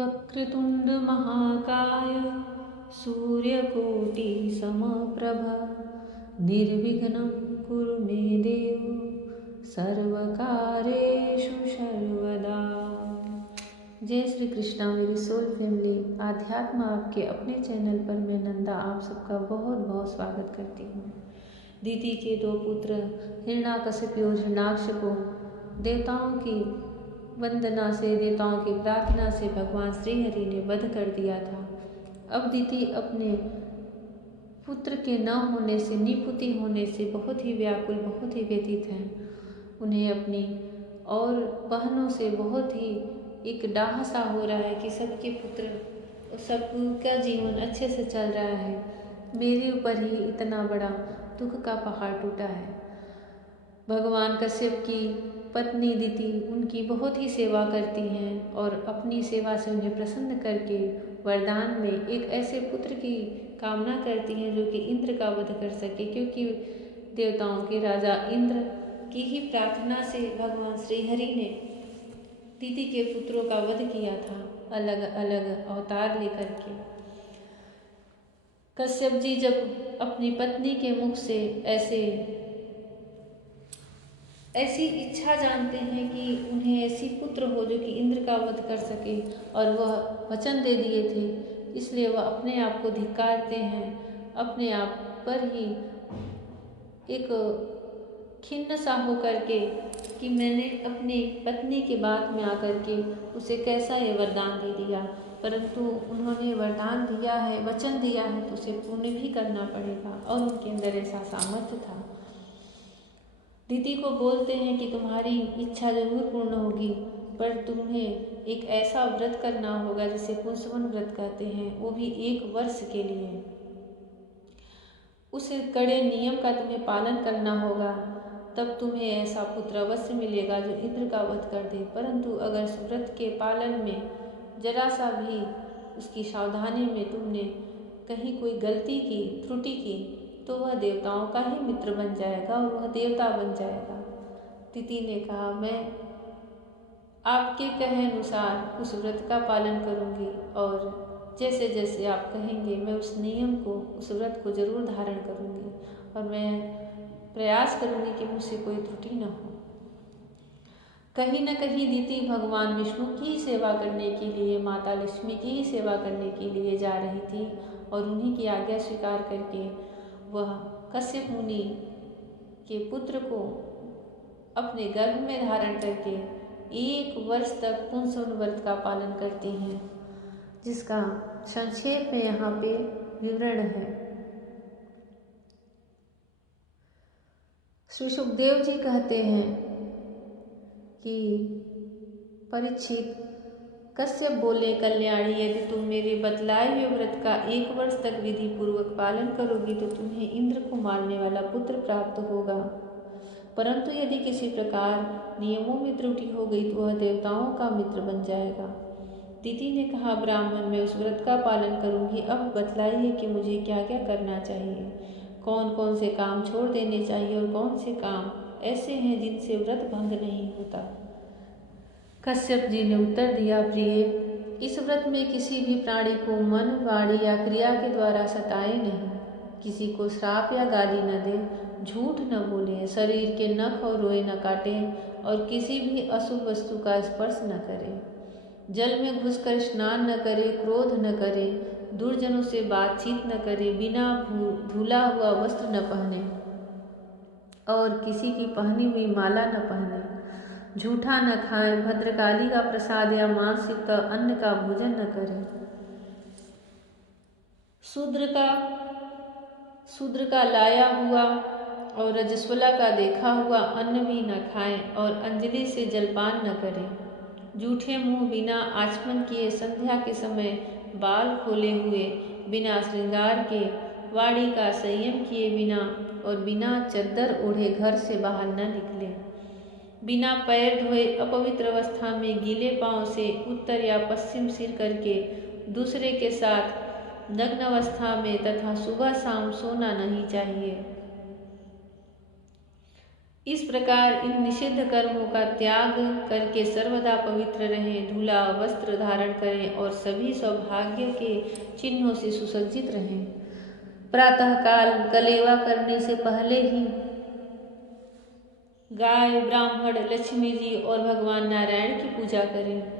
वक्रतुंड महाकाय सूर्यकोटि समप्रभ निर्विघ्नं कुरु मे देव सर्वकार्येषु सर्वदा। जय श्री कृष्णा मेरी सोल फैमिली। आध्यात्म आपके अपने चैनल पर मैं नंदा आप सबका बहुत बहुत स्वागत करती हूँ। दीदी के दो पुत्र हिरण्याकशिपु और हिरण्याक्ष को देवताओं की वंदना से, देवताओं की प्रार्थना से भगवान श्री हरि ने वध कर दिया था। अब दीदी अपने पुत्र के न होने से, निपुति होने से बहुत ही व्याकुल, बहुत ही व्यथित हैं। उन्हें अपनी और बहनों से बहुत ही एक डाह सा हो रहा है कि सबके पुत्र, सबका जीवन अच्छे से चल रहा है, मेरे ऊपर ही इतना बड़ा दुख का पहाड़ टूटा है। भगवान कश्यप की पत्नी दिति उनकी बहुत ही सेवा करती हैं और अपनी सेवा से उन्हें प्रसन्न करके वरदान में एक ऐसे पुत्र की कामना करती हैं जो कि इंद्र का वध कर सके, क्योंकि देवताओं के राजा इंद्र की ही प्रार्थना से भगवान श्री हरि ने दिति के पुत्रों का वध किया था, अलग अलग अवतार लेकर के। कश्यप जी जब अपनी पत्नी के मुख से ऐसी इच्छा जानते हैं कि उन्हें ऐसी पुत्र हो जो कि इंद्र का वध कर सके, और वह वचन दे दिए थे, इसलिए वह अपने आप को धिक्कारते हैं, अपने आप पर ही एक खिन्न सा होकर के कि मैंने अपनी पत्नी की बात में आकर के उसे कैसा ये वरदान दे दिया, परंतु उन्होंने वरदान दिया है, वचन दिया है तो उसे पूर्ण भी करना पड़ेगा, और उनके अंदर ऐसा सामर्थ्य था। दीदी को बोलते हैं कि तुम्हारी इच्छा जरूर पूर्ण होगी, पर तुम्हें एक ऐसा व्रत करना होगा जिसे पुंसवन व्रत कहते हैं, वो भी 1 वर्ष के लिए। उस कड़े नियम का तुम्हें पालन करना होगा, तब तुम्हें ऐसा पुत्र अवश्य मिलेगा जो इंद्र का वध कर दे। परंतु अगर उस व्रत के पालन में जरा सा भी, उसकी सावधानी में तुमने कहीं कोई गलती की, त्रुटि की, तो वह देवताओं का ही मित्र बन जाएगा और वह देवता बन जाएगा। दिति ने कहा, मैं आपके कहे अनुसार उस व्रत का पालन करूंगी, और जैसे जैसे आप कहेंगे मैं उस नियम को, उस व्रत को जरूर धारण करूंगी, और मैं प्रयास करूंगी कि मुझसे कोई त्रुटि न हो। कहीं न कहीं दिति भगवान विष्णु की ही सेवा करने के लिए, माता लक्ष्मी की ही सेवा करने के लिए जा रही थी, और उन्हीं की आज्ञा स्वीकार करके वह कश्यप मुनि के पुत्र को अपने गर्भ में धारण करके 1 वर्ष तक पुंसवन व्रत का पालन करती हैं, जिसका संक्षेप में यहाँ पे विवरण है। श्री सुखदेव जी कहते हैं कि परीक्षित, कश्यप बोले, कल्याणी, यदि तुम मेरे बतलाए हुए व्रत का 1 वर्ष तक विधि पूर्वक पालन करोगी तो तुम्हें इंद्र को मारने वाला पुत्र प्राप्त होगा, परंतु यदि किसी प्रकार नियमों में त्रुटि हो गई तो वह देवताओं का मित्र बन जाएगा। दिति ने कहा, ब्राह्मण, मैं उस व्रत का पालन करूंगी। अब बतलाइए कि मुझे क्या क्या करना चाहिए, कौन कौन से काम छोड़ देने चाहिए और कौन से काम ऐसे हैं जिनसे व्रत भंग नहीं होता। कश्यप जी ने उत्तर दिया, प्रिय, इस व्रत में किसी भी प्राणी को मन, वाणी या क्रिया के द्वारा सताए नहीं, किसी को श्राप या गाली न दे, झूठ न बोले, शरीर के नख और रोए न काटे, और किसी भी अशुभ वस्तु का स्पर्श न करे, जल में घुसकर स्नान न करे, क्रोध न करे, दुर्जनों से बातचीत न करे, बिना धुला हुआ वस्त्र न पहने, और किसी की पहनी हुई माला न पहने, झूठा न खाए, भद्रकाली का प्रसाद या मांस युक्त अन्न का भोजन न करे, शूद्र का लाया हुआ और रजस्वला का देखा हुआ अन्न भी न खाएं, और अंजलि से जलपान न करें, झूठे मुंह बिना आचमन किए, संध्या के समय बाल खोले हुए, बिना श्रृंगार के, वाणी का संयम किए बिना और बिना चद्दर ओढ़े घर से बाहर न निकले, बिना पैर धोए अपवित्र अवस्था में गीले पांव से उत्तर या पश्चिम सिर करके दूसरे के साथ नग्न अवस्था में तथा सुबह शाम सोना नहीं चाहिए। इस प्रकार इन निषिद्ध कर्मों का त्याग करके सर्वदा पवित्र रहें, धुला वस्त्र धारण करें और सभी सौभाग्य के चिन्हों से सुसज्जित रहें। प्रातःकाल कलेवा करने से पहले ही गाय, ब्राह्मण, लक्ष्मी जी और भगवान नारायण की पूजा करें।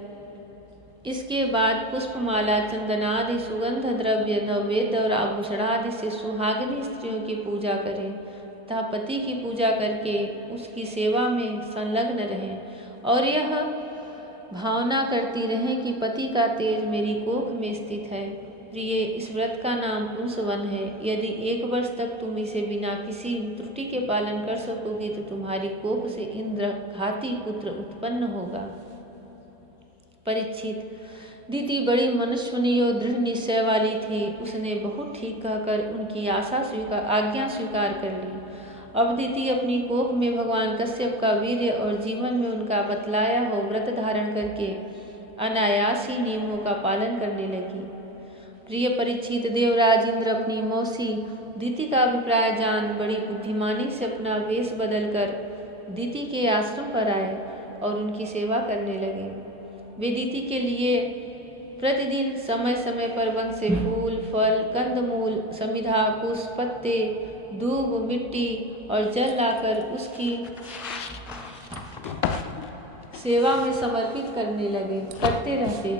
इसके बाद पुष्पमाला, चंदनादि सुगंध द्रव्य, नैवेद्य और आभूषण आदि से सुहागिनी स्त्रियों की पूजा करें तथा पति की पूजा करके उसकी सेवा में संलग्न रहें और यह भावना करती रहें कि पति का तेज मेरी कोख में स्थित है। प्रिय, इस व्रत का नाम पुंसवन है। यदि 1 वर्ष तक तुम इसे बिना किसी त्रुटि के पालन कर सकोगी तो तुम्हारी कोख से इंद्र घाती पुत्र उत्पन्न होगा। परीक्षित, दीति बड़ी मनस्विनी और दृढ़ निश्चय वाली थी। उसने बहुत ठीक कहकर उनकी आज्ञा स्वीकार कर ली। अब दीति अपनी कोख में भगवान कश्यप का वीर्य और जीवन में उनका बतलाया हो व्रत धारण करके अनायास ही नियमों का पालन करने लगी। प्रिय परीक्षित, देवराज इंद्र अपनी मौसी दीति का अभिप्राय जान बड़ी बुद्धिमानी से अपना वेश बदलकर दीति के आश्रम पर आए और उनकी सेवा करने लगे। वे दीति के लिए प्रतिदिन समय समय पर वन से फूल, फल, कंदमूल, समिधा, पुष्प, पत्ते, दूब, मिट्टी और जल लाकर उसकी सेवा में समर्पित करते रहते।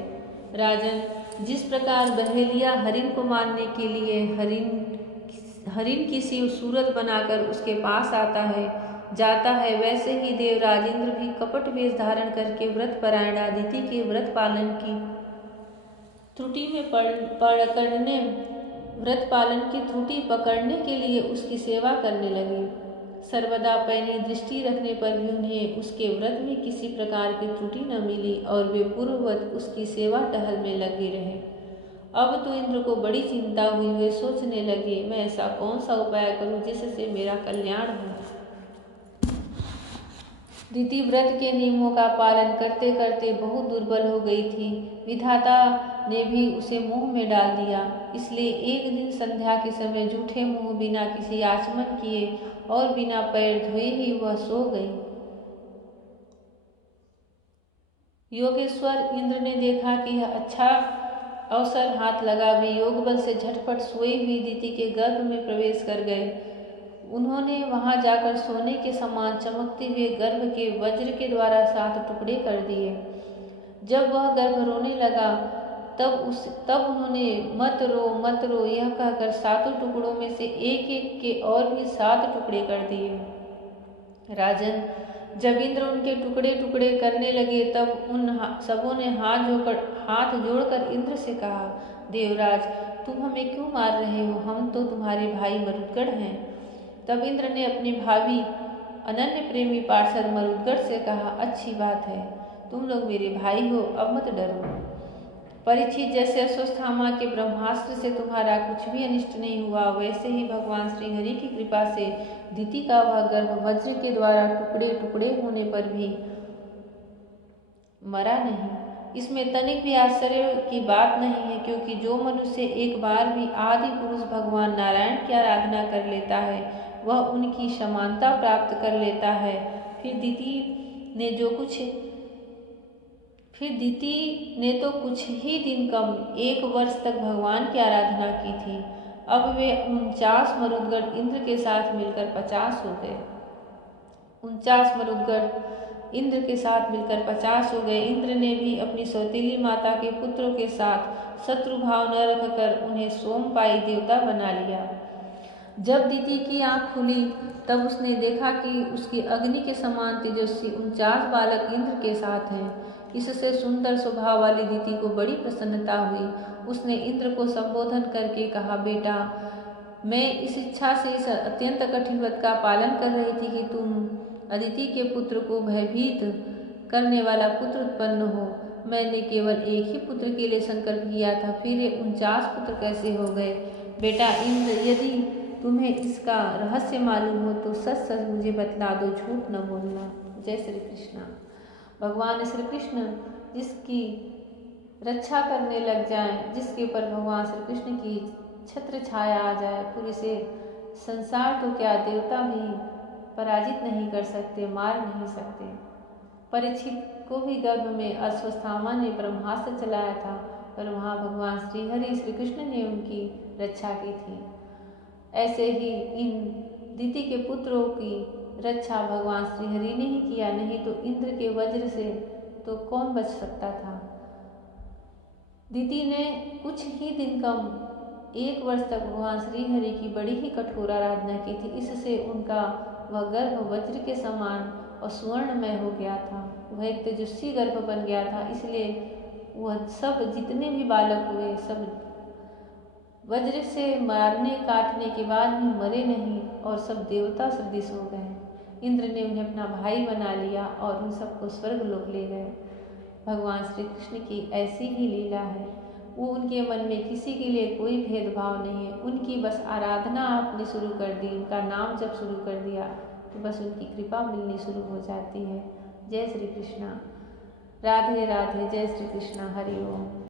राजन, जिस प्रकार बहेलिया हरिण को मारने के लिए हरिण की सी सूरत बनाकर उसके पास जाता है, वैसे ही देवराज इंद्र भी कपट वेश धारण करके व्रत परायण अदिति के व्रत पालन की त्रुटि पकड़ने के लिए उसकी सेवा करने लगे। सर्वदा पैनी दृष्टि रखने पर भी उन्हें उसके व्रत में किसी प्रकार की त्रुटि न मिली और वे पूर्ववत उसकी सेवा टहल में लगे रहे। अब तो इंद्र को बड़ी चिंता हुई। वे सोचने लगे, मैं ऐसा कौन सा उपाय करूं जिससे मेरा कल्याण हो। दीति व्रत के नियमों का पालन करते करते बहुत दुर्बल हो गई थी। विधाता ने भी उसे मोह में डाल दिया। इसलिए एक दिन संध्या के समय जूठे मुंह बिना किसी आचमन किए और बिना पैर धोए ही वह सो गई। योगेश्वर इंद्र ने देखा कि यह अच्छा अवसर हाथ लगा। वे योग बल से झटपट सोई हुई दीति के गर्भ में प्रवेश कर गए। उन्होंने वहां जाकर सोने के समान चमकते हुए गर्भ के वज्र के द्वारा 7 टुकड़े कर दिए। जब वह गर्भ रोने लगा तब उन्होंने मत रो यह कहकर 7 टुकड़ों में से एक के और भी 7 टुकड़े कर दिए। राजन, जब इंद्र उनके टुकड़े टुकड़े करने लगे तब उन सबों ने हाथ जोड़कर इंद्र से कहा, देवराज, तुम हमें क्यों मार रहे हो? हम तो तुम्हारे भाई मरुदगढ़ हैं। तब इंद्र ने अपने भावी अनन्य प्रेमी पार्षद मरुदगढ़ से कहा, अच्छी बात है, तुम लोग मेरे भाई हो, अब मत डरो। परीक्षित, जैसे अश्वत्थामा के ब्रह्मास्त्र से तुम्हारा कुछ भी अनिष्ट नहीं हुआ, वैसे ही भगवान श्री हरि की कृपा से दीति का वह गर्भ वज्र के द्वारा टुकड़े टुकड़े होने पर भी मरा नहीं। इसमें तनिक भी आश्चर्य की बात नहीं है, क्योंकि जो मनुष्य एक बार भी आदि पुरुष भगवान नारायण की आराधना कर लेता है वह उनकी समानता प्राप्त कर लेता है। फिर दीति ने तो कुछ ही दिन कम 1 वर्ष तक भगवान की आराधना की थी। अब वे 49 मरुदगढ़ इंद्र के साथ मिलकर 50 हो गए। 49 मरुदगढ़ इंद्र के साथ मिलकर 50 हो गए। इंद्र ने भी अपनी सौतेली माता के पुत्रों के साथ शत्रु भाव न रखकर उन्हें सोमपाई देवता बना लिया। जब दीति की आंख खुली तब उसने देखा कि उसकी अग्नि के समान तेजस्वी 49 बालक इंद्र के साथ हैं। इससे सुंदर स्वभाव वाली दीति को बड़ी प्रसन्नता हुई। उसने इंद्र को संबोधन करके कहा, बेटा, मैं इस इच्छा से इस अत्यंत कठिन व्रत का पालन कर रही थी कि तुम अदिति के पुत्र को भयभीत करने वाला पुत्र उत्पन्न हो। मैंने केवल एक ही पुत्र के लिए संकल्प किया था, फिर ये 49 पुत्र कैसे हो गए? बेटा इंद्र, यदि तुम्हें इसका रहस्य मालूम हो तो सच सच मुझे बतला दो, झूठ न बोलना। जय श्री कृष्ण। भगवान श्री कृष्ण जिसकी रक्षा करने लग जाएं, जिसके ऊपर भगवान श्री कृष्ण की छत्र छाया आ जाए, पूरे से संसार तो क्या देवता भी पराजित नहीं कर सकते, मार नहीं सकते। परीक्षित को भी गर्भ में अश्वत्थामा ने ब्रह्मास्त्र चलाया था, पर वहाँ भगवान श्रीहरि श्री कृष्ण ने उनकी रक्षा की थी। ऐसे ही इन दिति के पुत्रों की रक्षा भगवान श्रीहरि ने ही किया, नहीं तो इंद्र के वज्र से तो कौन बच सकता था। दिति ने कुछ ही दिन कम 1 वर्ष तक भगवान श्रीहरि की बड़ी ही कठोर आराधना की थी। इससे उनका वह गर्भ वज्र के समान और सुवर्णमय हो गया था। वह एक तेजस्वी गर्भ बन गया था, इसलिए वह सब जितने भी बालक हुए सब वज्र से मारने काटने के बाद भी मरे नहीं और सब देवता सदृश हो गए। इंद्र ने उन्हें अपना भाई बना लिया और उन सबको स्वर्ग लोक ले गए। भगवान श्री कृष्ण की ऐसी ही लीला है। वो उनके मन में किसी के लिए कोई भेदभाव नहीं है। उनकी बस आराधना आपने शुरू कर दी, उनका नाम जब शुरू कर दिया तो बस उनकी कृपा मिलनी शुरू हो जाती है। जय श्री कृष्णा। राधे राधे। जय श्री कृष्णा। हरि ओम।